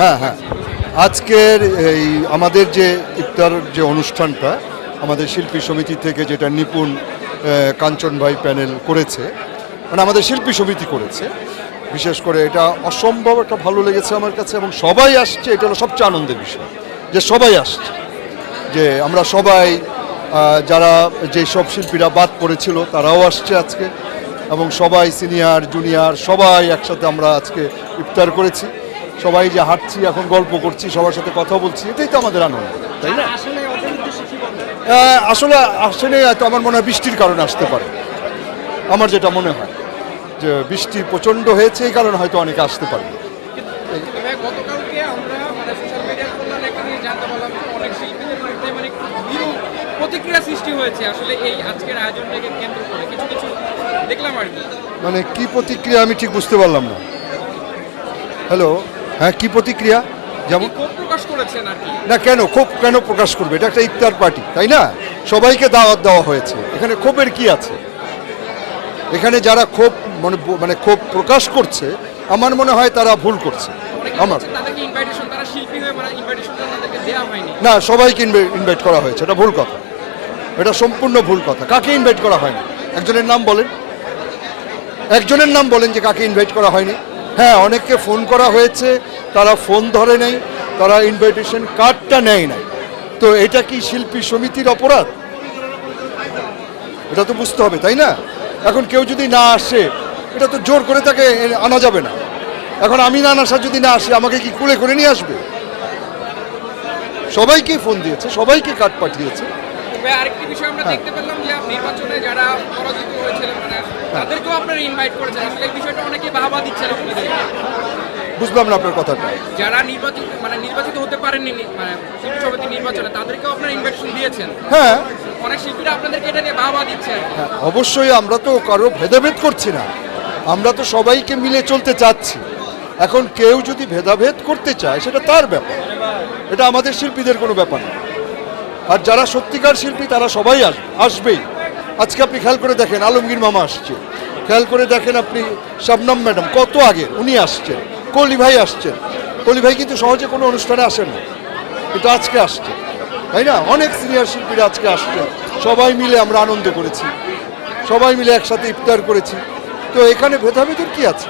হ্যাঁ হ্যাঁ। আজকের এই আমাদের যে ইফতার যে অনুষ্ঠানটা, আমাদের শিল্পী সমিতি থেকে যেটা নিপুণ কাঞ্চন ভাই প্যানেল করেছে মানে আমাদের শিল্পী সমিতি করেছে, বিশেষ করে এটা অসম্ভব একটা ভালো লেগেছে আমার কাছে এবং সবাই আসছে, এটা হলো সবচেয়ে আনন্দের বিষয়, যে সবাই আসছে, যে আমরা সবাই যারা যারা যেসব শিল্পীরা বাদ পড়েছিল, তারাও আসছে আজকে এবং সবাই সিনিয়র জুনিয়র সবাই একসাথে আমরা আজকে ইফতার করেছি। সবাই যে হাঁটছি এখন গল্প করছি সবার সাথে কথা বলছি এটাই তো আমাদের আনন্দ তাই না? আসলে আসলে আমার মনে হয় বৃষ্টির কারণে আসতে পারে। আমার যেটা মনে হয় যে বৃষ্টি প্রচণ্ড হয়েছে এই কারণে হয়তো অনেকে আসতে পারে। মানে মানে একটু বিরূপ প্রতিক্রিয়া সৃষ্টি হয়েছে আসলে এই আজকের আয়োজনটাকে কেন্দ্র করে। কিছু কিছু দেখলাম আর কি। মানে কি প্রতিক্রিয়া আমি ঠিক বুঝতে পারলাম না। হ্যালো হ্যাঁ কি প্রতিক্রিয়া? যেমন প্রকাশ করেছেন আর কি? না কেন? ক্ষোভ কেন প্রকাশ করবে? এটা একটা ইফতার পার্টি তাই না? সবাইকে দাওয়াত দেওয়া হয়েছে। এখানে ক্ষোভের কি আছে? এখানে যারা ক্ষোভ মানে মানে ক্ষোভ প্রকাশ করছে আমার মনে হয় তারা ভুল করছে। আমার মানে না সবাইকে ইনভাইট করা হয়েছে এটা ভুল কথা। এটা সম্পূর্ণ ভুল কথা। কাকে ইনভাইট করা হয়নি? একজনের নাম বলেন। একজনের নাম বলেন যে কাকে ইনভাইট করা হয়নি। হ্যাঁ অনেককে ফোন করা হয়েছে, তারা ফোন ধরে নেই, তারা ইনভাইটেশন কার্ডটা নেয় নাই। তো এটা কি শিল্পী সমিতির অপরাধ? এটা তো বুঝতে হবে, তাই না? এখন কেউ যদি না আসে, এটা তো জোর করে তাকে আনা যাবে না। এখন আমি না আসা যদি না আসে, আমাকে কি কুলে করে নিয়ে আসবে? সবাইকে ফোন দিয়েছে, সবাইকে কার্ড পাঠিয়েছে। আরেকটি বিষয় আমরা। দেখতে পেলাম যে, নির্বাচনে যারা তাদেরকেও আপনারা ইনভাইট করেছেন। আসলে এই বিষয়টা অনেকে বাহবা দিচ্ছেন আপনাদের। বুঝলাম না আপনার কথাটা। যারা নির্বাচিত মানে নির্বাচিত হতে পারেননি মানে শিল্পী সমিতি নির্বাচনে তাদেরকেও আপনারা ইনভাইটেশন দিয়েছেন। হ্যাঁ। অনেক শিল্পীরা আপনাদেরকে এটা নিয়ে বাহবা দিচ্ছেন হ্যাঁ, অবশ্যই আমরা তো কারও ভেদাভেদ করছি না। আমরা তো সবাইকে মিলে চলতে চাচ্ছি। এখন কেউ যদি ভেদাভেদ করতে চায় সেটা তার ব্যাপার। এটা আমাদের শিল্পীদের কোনো ব্যাপার না। আর যারা সত্যিকার শিল্পী তারা সবাই আসবে আসবেই। আজকে আপনি খেয়াল করে দেখেন, আলমগীর মামা আসছে। খেয়াল করে দেখেন আপনি শবনম ম্যাডাম, কত আগে উনি আসছেন, কলি ভাই আসছেন। কলি ভাই কিন্তু সহজে কোনো অনুষ্ঠানে আসেন না, কিন্তু আজকে আসছে। তাই না? অনেক সিনিয়র শিল্পীরা আজকে আসছে সবাই মিলে আমরা আনন্দ করেছি। সবাই মিলে একসাথে ইফতার করেছি। তো এখানে ভেদাভেদের কি আছে?